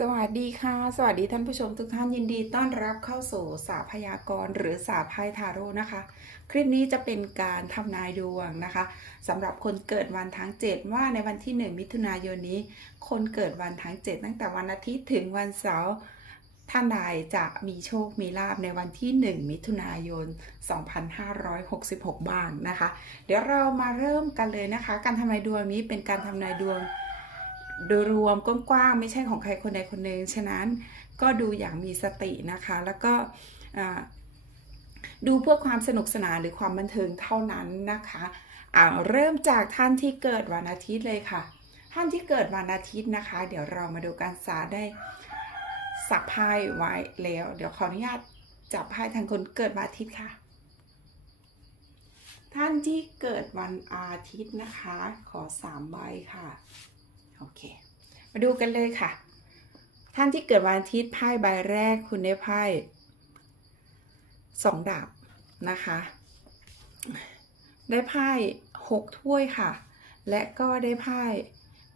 สวัสดีค่ะ สวัสดีท่านผู้ชมทุกท่านยินดีต้อนรับเข้าสู่สาพยากรณ์หรือสาพายทาโร่นะคะ คลิปนี้จะเป็นการทำนายดวงนะคะสำหรับคนเกิดวันทั้ง 7 ว่าในวันที่ 1 มิถุนายนนี้ คนเกิดวันทั้ง 7 ตั้งแต่วันอาทิตย์ถึงวันเสาร์ท่านใดจะมีโชคมีลาบในวันที่ 1 มิถุนายน 2566 บ้างนะคะ เดี๋ยวเรามาเริ่มกันเลยนะคะ การทำนายดวงนี้เป็นการทำนายดวง โดยรวมกว้างๆไม่ใช่ของใครคนใดคนหนึ่งฉะนั้นก็ดูอย่างมีสตินะคะ แล้วก็ดูเพื่อความสนุกสนานหรือความบันเทิงเท่านั้นนะคะอ่าเริ่มจากท่านที่เกิดวันอาทิตย์เลยค่ะ ท่านที่เกิดวันอาทิตย์นะคะ เดี๋ยวเรามาดูการสาได้สับไพ่ไว้แล้ว เดี๋ยวขออนุญาตจับไพ่ทางคนเกิดวันอาทิตย์ค่ะ ท่านที่เกิดวันอาทิตย์นะคะ ขอสามใบค่ะ โอเค มาดูกันเลยค่ะ ท่านที่เกิดวันอาทิตย์ไพ่ใบแรกคุณได้ไพ่สองดาบนะคะ ได้ไพ่หกถ้วยค่ะ และก็ได้ไพ่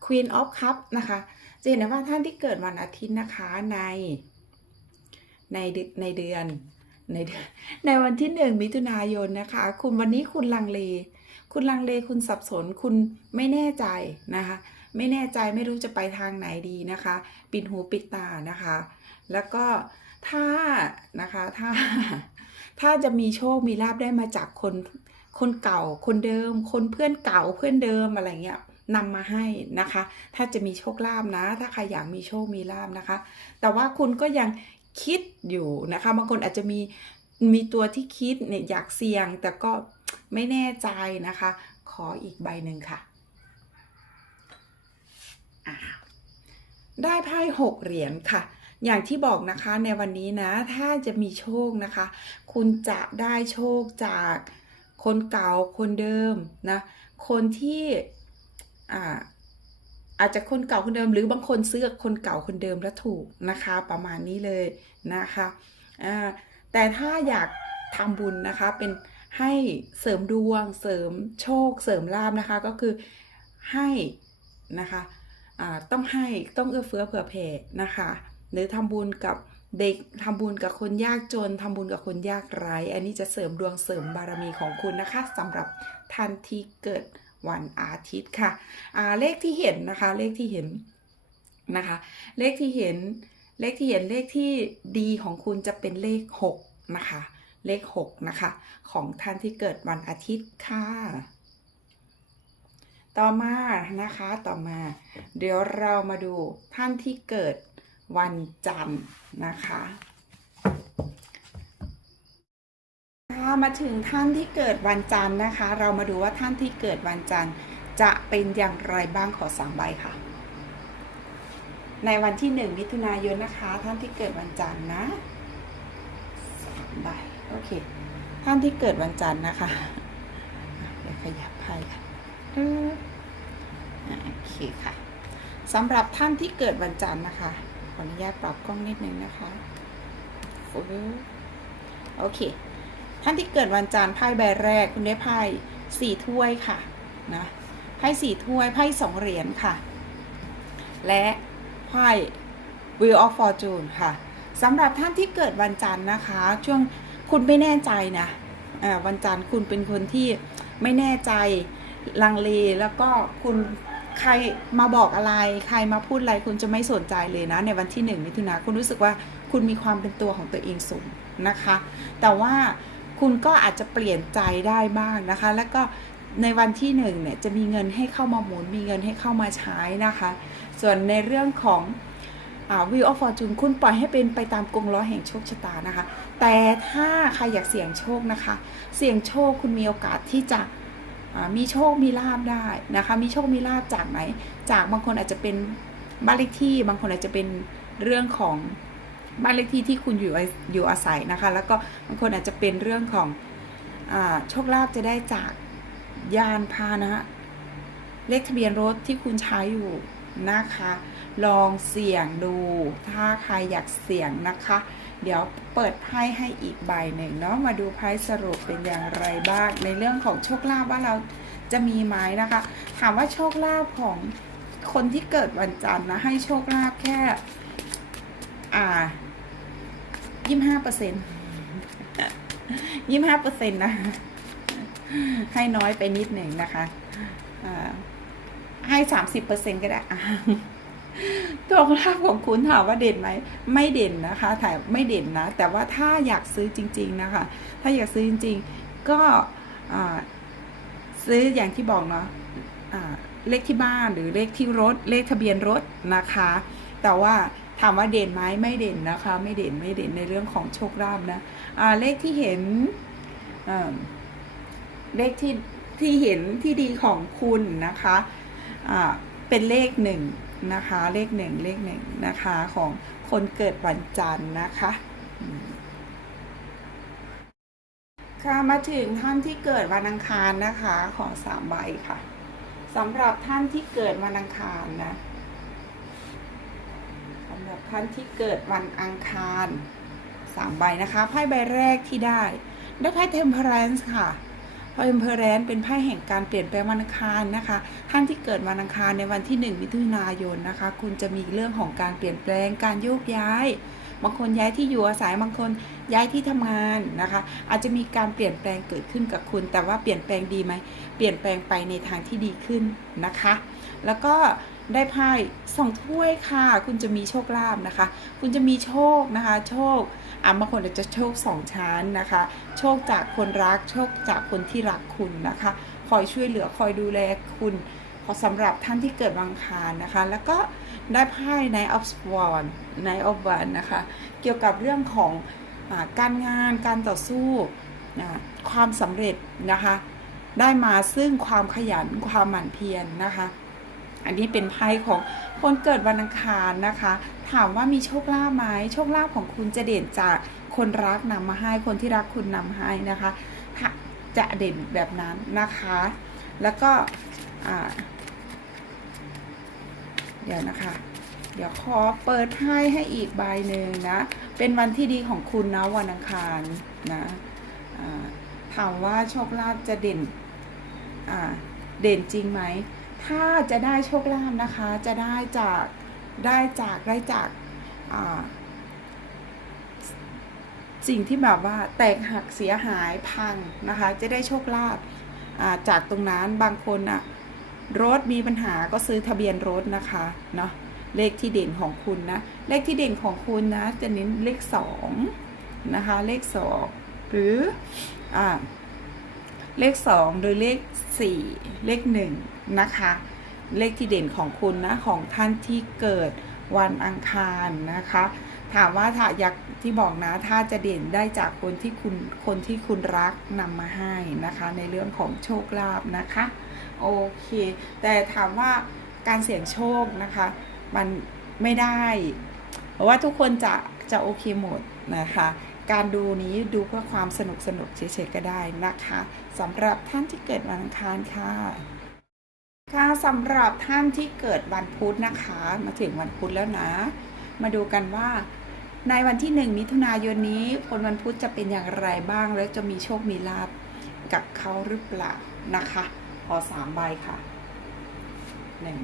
Queen of Cup นะคะ จะเห็นได้ว่าท่านที่เกิดวันอาทิตย์นะคะในในในเดือนในเดือนในวันที่หนึ่งมิถุนายนนะคะ คุณวันนี้คุณลังเล คุณลังเลคุณสับสนคุณไม่แน่ใจนะคะ ไม่แน่ใจไม่รู้จะไปทางไหนดีนะคะ ปิดหูปิดตานะคะ แล้วก็ถ้านะคะถ้าถ้าจะมีโชคมีลาบได้มาจากคนคนเก่าคนเดิม คนเพื่อนเก่าเพื่อนเดิมอะไรเงี้ยนำมาให้นะคะ ถ้าจะมีโชคลาภนะ ถ้าใครอยากมีโชคมีลาบนะคะ แต่ว่าคุณก็ยังคิดอยู่นะคะบางคนอาจจะมีมีตัวที่คิดเนี่ยอยากเสี่ยง แต่ก็ไม่แน่ใจนะคะ ขออีกใบหนึ่งค่ะ ได้ไพ่หกเหรียญค่ะ อย่างที่บอกนะคะในวันนี้นะ ถ้าจะมีโชคนะคะ คุณจะได้โชคจากคนเก่าคนเดิมนะ คนที่อ่าอาจจะคนเก่าคนเดิมหรือบางคนซื้อคนเก่าคนเดิมแล้วถูกนะคะ ประมาณนี้เลยนะคะอ่าแต่ถ้าอยากทำบุญนะคะเป็นให้เสริมดวงเสริมโชคเสริมลาบนะคะก็คือให้นะคะ ต้องให้ต้องเอื้อเฟื้อเผื่อแผ่นะคะ หรือทำบุญกับเด็กทำบุญกับคนยากจนทำบุญกับคนยากไร้ อันนี้จะเสริมดวงเสริมบารมีของคุณนะคะสำหรับท่านที่เกิดวันอาทิตย์ค่ะเลขที่เห็นนะคะ เลขที่เห็นนะคะ เลขที่เห็นเลขที่เห็นเลขที่ดีของคุณจะเป็นเลข 6 นะคะ เลข 6 นะคะ ของท่านที่เกิดวันอาทิตย์ค่ะ ต่อมานะคะต่อมา เดี๋ยวเรามาดูท่านที่เกิดวันจันทร์นะคะมาถึงท่านที่เกิดวันจันทร์นะคะ เรามาดูว่าท่านที่เกิดวันจันทร์จะเป็นอย่างไรบ้างขอสามใบค่ะ ในวันที่หนึ่งมิถุนายนนะคะ ท่านที่เกิดวันจันทร์นะสามใบโอเค ท่านที่เกิดวันจันทร์นะคะเดี๋ยวขยับไพ่ค่ะ โอเคค่ะสำหรับท่านที่เกิดวันจันทร์นะคะ ขออนุญาตปรับกล้องนิดนึงนะคะโอเค ท่านที่เกิดวันจันทร์ไพ่ใบแรกคุณได้ไพ่สี่ถ้วยค่ะนะไพ่สี่ถ้วยไพ่สองเหรียญค่ะ และไพ่ Wheel of Fortune ค่ะสำหรับท่านที่เกิดวันจันทร์นะคะ ช่วงคุณไม่แน่ใจนะวันจันทร์คุณเป็นคนที่ไม่แน่ใจ ลังเลแล้วก็คุณใครมาบอกอะไร ใครมาพูดอะไรคุณจะไม่สนใจเลยนะ ในวันที่หนึ่งมิถุนาคุณรู้สึกว่าคุณมีความเป็นตัวของตัวเองสูงนะคะ แต่ว่าคุณก็อาจจะเปลี่ยนใจได้บ้างนะคะ แล้วก็ในวันที่หนึ่งเนี่ยจะมีเงินให้เข้ามาหมุน มีเงินให้เข้ามาใช้นะคะ ส่วนในเรื่องของวิวออฟฟอร์จูนคุณปล่อยให้เป็นไปตามกงล้อแห่งโชคชะตานะคะ แต่ถ้าใครอยากเสี่ยงโชคนะคะ เสี่ยงโชคคุณมีโอกาสที่จะ มีโชคมีลาบได้นะคะ มีโชคมีลาบจากไหน จากบางคนอาจจะเป็นบ้านเลขที่ บางคนอาจจะเป็นเรื่องของบ้านเลขที่ที่คุณอยู่อาอยู่อาศัยนะคะ แล้วก็บางคนอาจจะเป็นเรื่องของอโชคลาภจะได้จากยานพาหนะ เลขทะเบียนรถที่คุณใช้อยู่นะคะ ลองเสี่ยงดู ถ้าใครอยากเสี่ยงนะคะ เดี๋ยวเปิดไพ่ให้อีกใบหนึ่งเนาะมาดูไพ่สรุปเป็นอย่างไรบ้างในเรื่องของโชคลาภว่าเราจะมีไหมนะคะ ถามว่าโชคลาภของคนที่เกิดวันจันทร์นะให้โชคลาภแค่อ่ายี่ห้าเปอร์เซ็นต์ยี่ห้าเปอร์เซ็นต์นะให้น้อยไปนิดหนึ่งนะคะให้สามสิบเปอร์เซ็นต์ก็ได้ ตัวภาพของคุณถามว่าเด่นไหมไม่เด่นนะคะถ่ายไม่เด่นนะ แต่ว่าถ้าอยากซื้อจริง ๆนะคะ ถ้าอยากซื้อจริง ๆ ก็ซื้ออย่างที่บอกเนาะเลขที่บ้านหรือเลขที่รถ เลขทะเบียนรถนะคะ แต่ว่าถามว่าเด่นไหมไม่เด่นนะคะ ไม่เด่นไม่เด่นในเรื่องของโชคลาภนะเลขที่เห็นเลขที่ที่เห็นที่ดีของคุณนะคะเป็นเลขหนึ่ง นะคะเลขหนึ่งเลขหนึ่งนะคะของคนเกิดวันจันทร์นะคะค่ะมาถึงท่านที่เกิดวันอังคารนะคะของสามใบค่ะสำหรับท่านที่เกิดวันอังคารนะสำหรับท่านที่เกิดวันอังคารสามใบนะคะไพ่ใบแรกที่ได้ได้ไพ่ Temperance ค่ะ ไพ่ Temperance เป็นไพ่แห่งการเปลี่ยนแปลงวันอังคารนะคะ ท่านที่เกิดวันอังคารในวันที่ 1 มิถุนายนนะคะ คุณจะมีเรื่องของการเปลี่ยนแปลงการโยกย้ายบางคนย้ายที่อยู่อาศัยบางคนย้ายที่ทำงานนะคะ อาจจะมีการเปลี่ยนแปลงเกิดขึ้นกับคุณ แต่ว่าเปลี่ยนแปลงดีไหมเปลี่ยนแปลงไปในทางที่ดีขึ้นนะคะ แล้วก็ได้ไพ่สองถ้วยค่ะ คุณจะมีโชคลาภนะคะ คุณจะมีโชคนะคะ โชค อะบางคนอาจจะโชคสองชั้นนะคะ โชคจากคนรัก โชคจากคนที่รักคุณนะคะ คอยช่วยเหลือคอยดูแลคุณขอสำหรับท่านที่เกิดวังคารนะคะ แล้วก็ได้ไพ่ในออฟสวอนในออฟวันนะคะ เกี่ยวกับเรื่องของอการงานการต่อสู้ความสำเร็จนะคะ ได้มาซึ่งความขยันความหมั่นเพียรนะคะ อันนี้เป็นไพ่ของคนเกิดวันอังคารนะคะ ถามว่ามีโชคลาภไหมโชคลาภของคุณจะเด่นจากคนรักนำมาให้คนที่รักคุณนำให้นะคะจะเด่นแบบนั้นนะคะ แล้วก็เดี๋ยวนะคะ เดี๋ยวขอเปิดไพ่ให้อีกใบหนึ่งนะ เป็นวันที่ดีของคุณนะวันอังคารนะถามว่าโชคลาภจะเด่นเด่นจริงไหม ถ้าจะได้โชคลาภนะคะ จะได้จาก ได้จากได้จากสิ่งที่แบบว่าแตกหักเสียหายพังนะคะ จะได้โชคลาภจากตรงนั้นบางคนอะรถมีปัญหาก็ซื้อทะเบียนรถนะคะเนาะเลขที่เด่นของคุณนะ เลขที่เด่นของคุณนะ จะเน้นเลขสองนะคะ เลขสองหรืออ่าเลขสองหรือเลขสี่เลขหนึ่งนะคะ เลขที่เด่นของคุณนะของท่านที่เกิดวันอังคารนะคะ ถามว่าถ้าอยากที่บอกนะถ้าจะเด่นได้จากคนที่คุณคนที่คุณรักนำมาให้นะคะ ในเรื่องของโชคลาภนะคะโอเค แต่ถามว่าการเสี่ยงโชคนะคะ มันไม่ได้ เพราะว่าทุกคนจะจะโอเคหมดนะคะการดูนี้ดูเพื่อความสนุกสนุกเฉยๆก็ได้นะคะสำหรับท่านที่เกิดวันอังคารค่ะ ค่ะสำหรับท่านที่เกิดวันพุธนะคะ มาถึงวันพุธแล้วนะ มาดูกันว่า ในวันที่หนึ่งมิถุนายนนี้ คนวันพุธจะเป็นอย่างไรบ้างแล้วจะมีโชคมีลาบกับเขาหรือเปล่านะคะขอสามใบค่ะหนึ่ง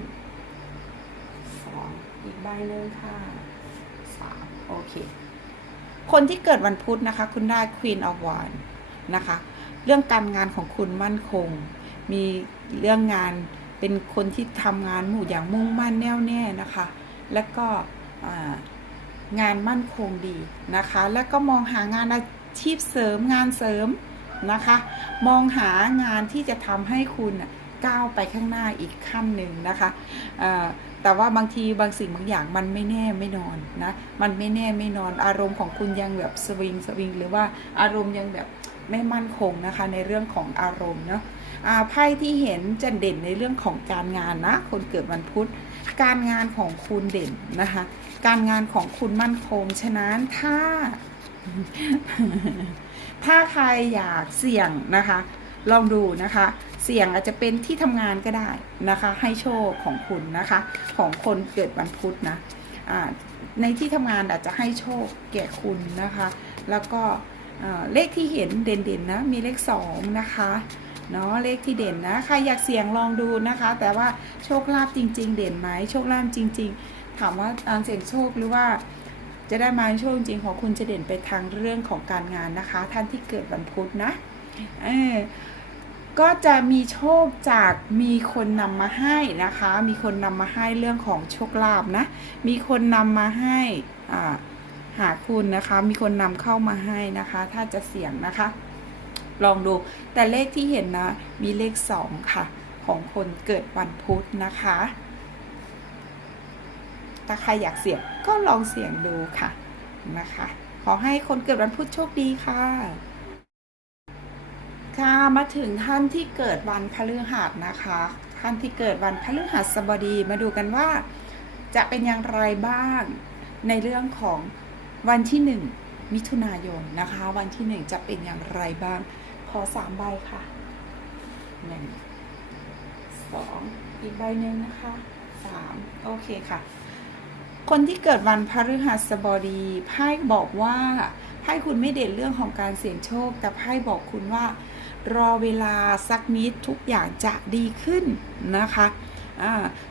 สองอีกใบหนึ่งค่ะสามโอเค คนที่เกิดวันพุธนะคะ คุณได้ Queen of Wands นะคะ เรื่องการงานของคุณมั่นคง มีเรื่องงาน เป็นคนที่ทำงานหมู่อย่างมุ่งมั่นแน่วแน่นะคะ แล้วก็งานมั่นคงดีนะคะ แล้วก็มองหางานอาชีพเสริมงานเสริมนะคะ มองหางานที่จะทำให้คุณก้าวไปข้างหน้าอีกขั้นหนึ่งนะคะแต่ว่าบางทีบางสิ่งบางอย่างมันไม่แน่ไม่นอนนะ มันไม่แน่ไม่นอนอารมณ์ของคุณยังแบบสวิงสวิงหรือว่าอารมณ์ยังแบบไม่มั่นคงนะคะในเรื่องของอารมณ์เนาะ ไพ่ที่เห็นจะเด่นในเรื่องของการงานนะ คนเกิดวันพุธ การงานของคุณเด่นนะคะ การงานของคุณมั่นคง ฉะนั้นถ้า ถ้าใครอยากเสี่ยงนะคะ ลองดูนะคะ เสี่ยงอาจจะเป็นที่ทำงานก็ได้นะคะ ให้โชคของคุณนะคะ ของคนเกิดวันพุธนะในที่ทำงานอาจจะให้โชคแก่คุณนะคะ แล้วก็เลขที่เห็นเด่นๆนะ มีเลขสองนะคะ เนาะเลขที่เด่นนะใครอยากเสี่ยงลองดูนะคะ แต่ว่าโชคลาภจริง ๆ เด่นไหมโชคลาภจริง ๆ ถามว่าการเสี่ยงโชคหรือว่าจะได้มาในช่วงจริงของคุณจะเด่นไปทางเรื่องของการงานนะคะ ท่านที่เกิดวันพุธนะเออก็จะมีโชคจากมีคนนำมาให้นะคะ มีคนนำมาให้เรื่องของโชคลาภนะ มีคนนำมาให้หาคุณนะคะ มีคนนำเข้ามาให้นะคะ ถ้าจะเสี่ยงนะคะ ลองดู แต่เลขที่เห็นนะ มีเลขสองค่ะ ของคนเกิดวันพุธนะคะ ถ้าใครอยากเสี่ยงก็ลองเสี่ยงดูค่ะนะคะ ขอให้คนเกิดวันพุธโชคดีค่ะ ค่ะมาถึงท่านที่เกิดวันพฤหัสนะคะ ท่านที่เกิดวันพฤหัสบดีมาดูกันว่า จะเป็นอย่างไรบ้างในเรื่องของวันที่หนึ่งมิถุนายนนะคะ วันที่หนึ่งจะเป็นอย่างไรบ้าง อสามใบค่ะหนึ่งสองอีกใบหนึ่งนะคะสามโอเคค่ะ คนที่เกิดวันพฤหัสบดีไพ่บอกว่าไพ่คุณไม่เด่นเรื่องของการเสี่ยงโชค แต่ไพ่บอกคุณว่า รอเวลาสักนิดทุกอย่างจะดีขึ้นนะคะ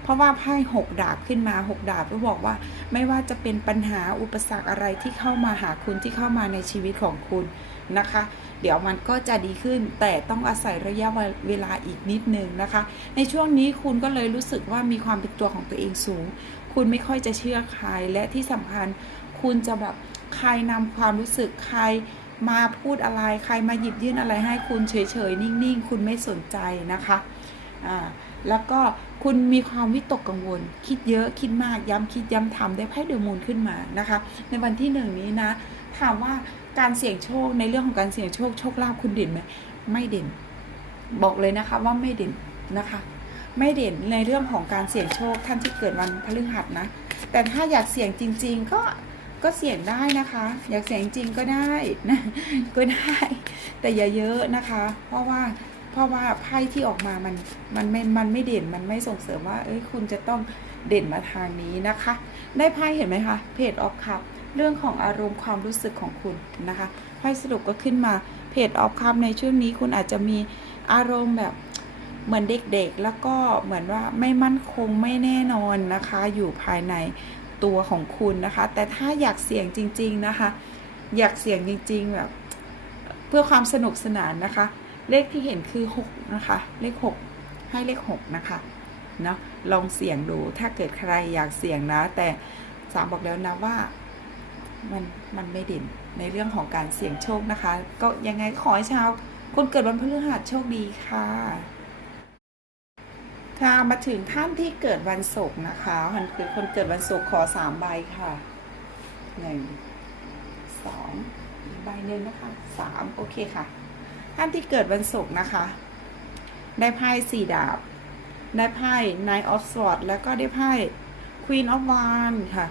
เพราะว่าไพ่หกดาบขึ้นมาหกดาบก็บอกว่า ไม่ว่าจะเป็นปัญหาอุปสรรคอะไรที่เข้ามาหาคุณที่เข้ามาในชีวิตของคุณ นะคะ เดี๋ยวมันก็จะดีขึ้นแต่ต้องอาศัยระยะเวลาอีกนิดนึงนะคะ ในช่วงนี้คุณก็เลยรู้สึกว่ามีความเป็นตัวของตัวเองสูง คุณไม่ค่อยจะเชื่อใครและที่สำคัญคุณจะแบบใครนำความรู้สึกใครมาพูดอะไรใครมาหยิบยื่นอะไรให้คุณเฉยๆ นิ่งๆ คุณไม่สนใจนะคะอ่าแล้วก็คุณมีความวิตกกังวล คิดเยอะคิดมากย้ำคิดย้ำทำได้ไพ่เดอมูนขึ้นมานะคะ ในวันที่หนึ่งนี้นะ ถามว่า การเสี่ยงโชคในเรื่องของการเสี่ยงโชคโชคลาภคุณเด่นไหมไม่เด่น บอกเลยนะคะว่าไม่เด่นนะคะ ไม่เด่นในเรื่องของการเสี่ยงโชคท่านที่เกิดวันพฤหัสนะ แต่ถ้าอยากเสี่ยงจริง ๆ ก็ก็เสี่ยงได้นะคะ อยากเสี่ยงจริงก็ได้นะก็ได้แต่อย่าเยอะนะคะ เพราะว่าเพราะว่าไพ่ที่ออกมามันมันไม่มันไม่เด่นมันไม่ส่งเสริมว่า เอ้ยคุณจะต้องเด่นมาทางนี้นะคะ ได้ไพ่เห็นไหมคะเพจออฟคัพ เรื่องของอารมณ์ความรู้สึกของคุณนะคะไพ่สรุปก็ขึ้นมาเพจออฟคัพในช่วงนี้คุณอาจจะมีอารมณ์แบบเหมือนเด็กๆ แล้วก็เหมือนว่าไม่มั่นคงไม่แน่นอนนะคะ อยู่ภายในตัวของคุณนะคะ แต่ถ้าอยากเสี่ยงจริง ๆนะคะ อยากเสี่ยงจริงๆแบบเพื่อความสนุกสนานนะคะ เลขที่เห็นคือ6นะคะ เลข 6 ให้เลข 6 นะคะเนาะลองเสี่ยงดูถ้าเกิดใครอยากเสี่ยงนะ แต่สามบอกแล้วนะว่า มันมันไม่เด่นในเรื่องของการเสี่ยงโชคนะคะ ก็ยังไงขอให้ชาวคนเกิดวันพฤหัสโชคดีค่ะค่ะมาถึงท่านที่เกิดวันศุกร์นะคะคนคือคนเกิดวันศุกร์ขอสามใบค่ะหนึ่งสองใบหนึ่งนะคะสามโอเคค่ะ ท่านที่เกิดวันศุกร์นะคะ ได้ไพ่สี่ดาบ ได้ไพ่ Nine of Swords แล้วก็ได้ไพ่ Queen of Wands ค่ะ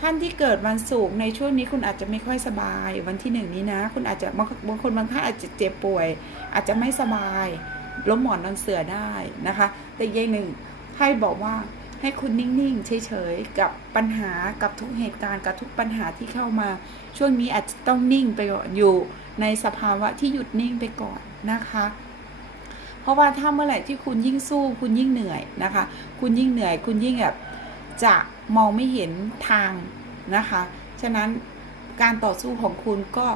ท่านที่เกิดวันศุกร์ในช่วงนี้คุณอาจจะไม่ค่อยสบาย วันที่หนึ่งนี้นะ คุณอาจจะบางคนบางท่านอาจจะเจ็บป่วย อาจจะไม่สบายล้มหมอนนอนเสือได้นะคะ แต่ยายหนึ่งให้บอกว่าให้คุณนิ่งๆเฉยๆกับปัญหากับทุกเหตุการณ์กับทุกปัญหาที่เข้ามา ช่วงนี้อาจจะต้องนิ่งไปก่อนอยู่ในสภาวะที่หยุดนิ่งไปก่อนนะคะ เพราะว่าถ้าเมื่อไหร่ที่คุณยิ่งสู้ คุณยิ่งเหนื่อยนะคะ คุณยิ่งเหนื่อย คุณยิ่งแบบจะ มองไม่เห็นทางนะคะ ฉะนั้นการต่อสู้ของคุณก็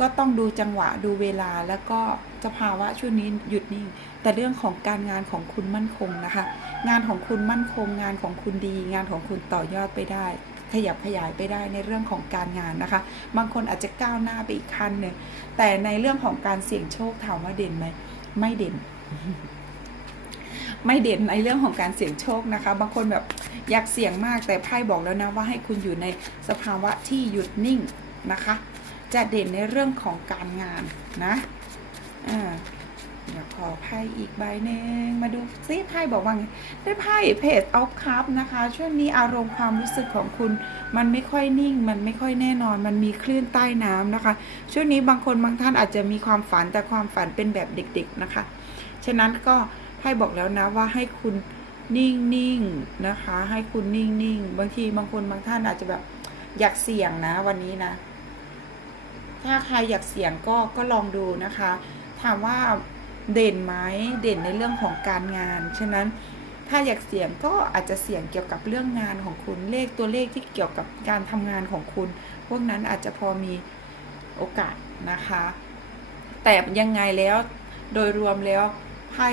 ก็ต้องดูจังหวะดูเวลาแล้วก็สภาวะช่วงนี้หยุดนิ่ง แต่เรื่องของการงานของคุณมั่นคงนะคะ งานของคุณมั่นคง งานของคุณดี งานของคุณต่อยอดไปได้ ขยับขยายไปได้ในเรื่องของการงานนะคะ บางคนอาจจะก้าวหน้าไปอีกขั้นหนึ่งแต่ในเรื่องของการเสี่ยงโชคถามว่าเด่นไหมไม่เด่น ไม่เด่นในเรื่องของการเสี่ยงโชคนะคะ บางคนแบบอยากเสี่ยงมากแต่ไพ่บอกแล้วนะว่าให้คุณอยู่ในสภาวะที่หยุดนิ่งนะคะ จะเด่นในเรื่องของการงานนะอ่าเดี๋ยวขอไพ่อีกใบหนึ่งมาดูซิไพ่บอกว่าไงได้ไพ่เพจออฟคัพนะคะ ช่วงนี้อารมณ์ความรู้สึกของคุณ มันไม่ค่อยนิ่ง มันไม่ค่อยแน่นอน มันมีคลื่นใต้น้ำนะคะ ช่วงนี้บางคนบางท่านอาจจะมีความฝันแต่ความฝันเป็นแบบเด็ก ๆนะคะ ฉะนั้นก็ ไพ่บอกแล้วนะว่าให้คุณนิ่งๆนะคะ ให้คุณนิ่งๆบางทีบางคนบางท่านอาจจะแบบอยากเสี่ยงนะ วันนี้นะ ถ้าใครอยากเสี่ยงก็ก็ลองดูนะคะ ถามว่าเด่นไหมเด่นในเรื่องของการงาน ฉะนั้นถ้าอยากเสี่ยงก็อาจจะเสี่ยงเกี่ยวกับเรื่องงานของคุณเลขตัวเลขที่เกี่ยวกับการทำงานของคุณ พวกนั้นอาจจะพอมีโอกาสนะคะ แต่ยังไงแล้วโดยรวมแล้วไพ่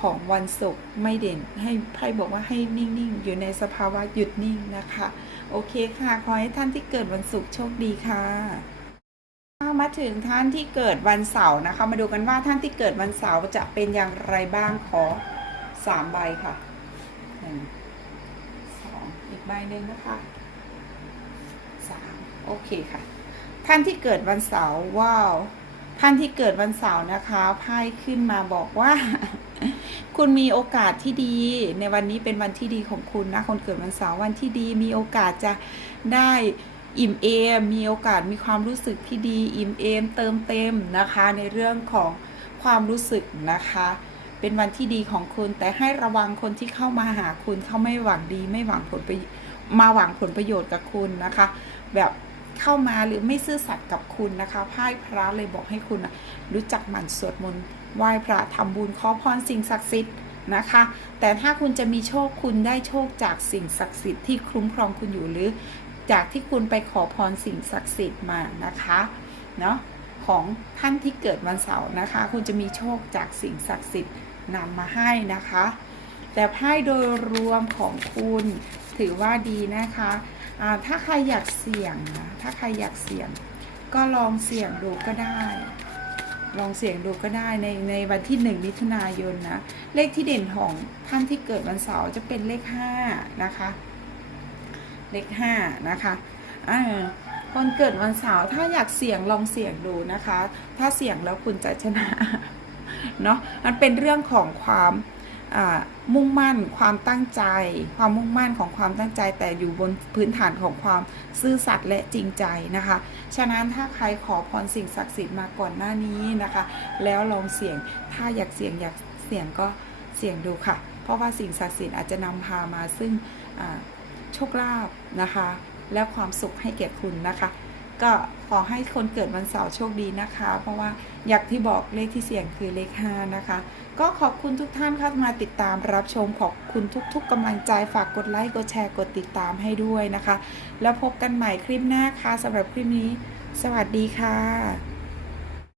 ของวันศุกร์ไม่เด่นให้ไพ่บอกว่าให้นิ่ง ๆ อยู่ในสภาวะหยุดนิ่งนะคะ โอเคค่ะ ขอให้ท่านที่เกิดวันศุกร์โชคดีค่ะมาถึงท่านที่เกิดวันเสาร์นะคะ มาดูกันว่าท่านที่เกิดวันเสาร์จะเป็นอย่างไรบ้างขอสามใบค่ะหนึ่งสองอีกใบหนึ่งนะคะสามโอเคค่ะ ท่านที่เกิดวันเสาร์ว้าวท่านที่เกิดวันเสาร์นะคะไพ่ขึ้นมาบอกว่า คุณมีโอกาสที่ดี ในวันนี้เป็นวันที่ดีของคุณนะ คนเกิดวันเสาร์วันที่ดี มีโอกาสจะได้อิ่มเอม มีโอกาสมีความรู้สึกที่ดี อิ่มเอม เติมเต็มนะคะ ในเรื่องของความรู้สึกนะคะ เป็นวันที่ดีของคุณ แต่ให้ระวังคนที่เข้ามาหาคุณเขาไม่หวังดีไม่หวังผลปมาหวังผลประโยชน์กับคุณนะคะ แบบเข้ามาหรือไม่ซื่อสัตย์กับคุณนะคะพ่พระเลยบอกให้คุณนะรู้จักหมั่นสวดมนต์ ไหว้พระทำบุญขอพรสิ่งศักดิ์สิทธิ์นะคะ แต่ถ้าคุณจะมีโชคคุณได้โชคจากสิ่งศักดิ์สิทธิ์ที่คุ้มครองคุณอยู่หรือจากที่คุณไปขอพรสิ่งศักดิ์สิทธิ์มานะคะเนาะของท่านที่เกิดวันเสาร์นะคะ คุณจะมีโชคจากสิ่งศักดิ์สิทธิ์นำมาให้นะคะ แต่ไพ่โดยรวมของคุณถือว่าดีนะคะอ่าถ้าใครอยากเสี่ยงนะถ้าใครอยากเสี่ยง ก็ลองเสี่ยงดูก็ได้ ลองเสี่ยงดูก็ได้ในในวันที่หนึ่งมิถุนายนนะ เลขที่เด่นของท่านที่เกิดวันเสาร์จะเป็นเลขห้านะคะ เลขห้านะคะอ่าคนเกิดวันเสาร์ถ้าอยากเสี่ยงลองเสี่ยงดูนะคะ ถ้าเสี่ยงแล้วคุณจะชนะเนาะมันเป็นเรื่องของความ มุ่งมั่นความตั้งใจ ความมุ่งมั่นของความตั้งใจ แต่อยู่บนพื้นฐานของความซื่อสัตย์และจริงใจนะคะ ฉะนั้นถ้าใครขอพรสิ่งศักดิ์สิทธิ์มาก่อนหน้านี้นะคะ แล้วลองเสี่ยงถ้าอยากเสี่ยงอยากเสี่ยงก็เสี่ยงดูค่ะ เพราะว่าสิ่งศักดิ์สิทธิ์อาจจะนำพามาซึ่งโชคลาภนะคะ และความสุขให้แก่คุณนะคะ ก็ขอให้คนเกิดวันเสาร์โชคดีนะคะ เพราะว่าอยากที่บอกเลขที่เสี่ยงคือเลข 5 นะคะ ก็ขอบคุณทุกท่านค่ะมาติดตามรับชมขอบคุณทุกๆกำลังใจฝากกดไลค์กดแชร์กดติดตามให้ด้วยนะคะ แล้วพบกันใหม่คลิปหน้าค่ะสำหรับคลิปนี้ สวัสดีค่ะ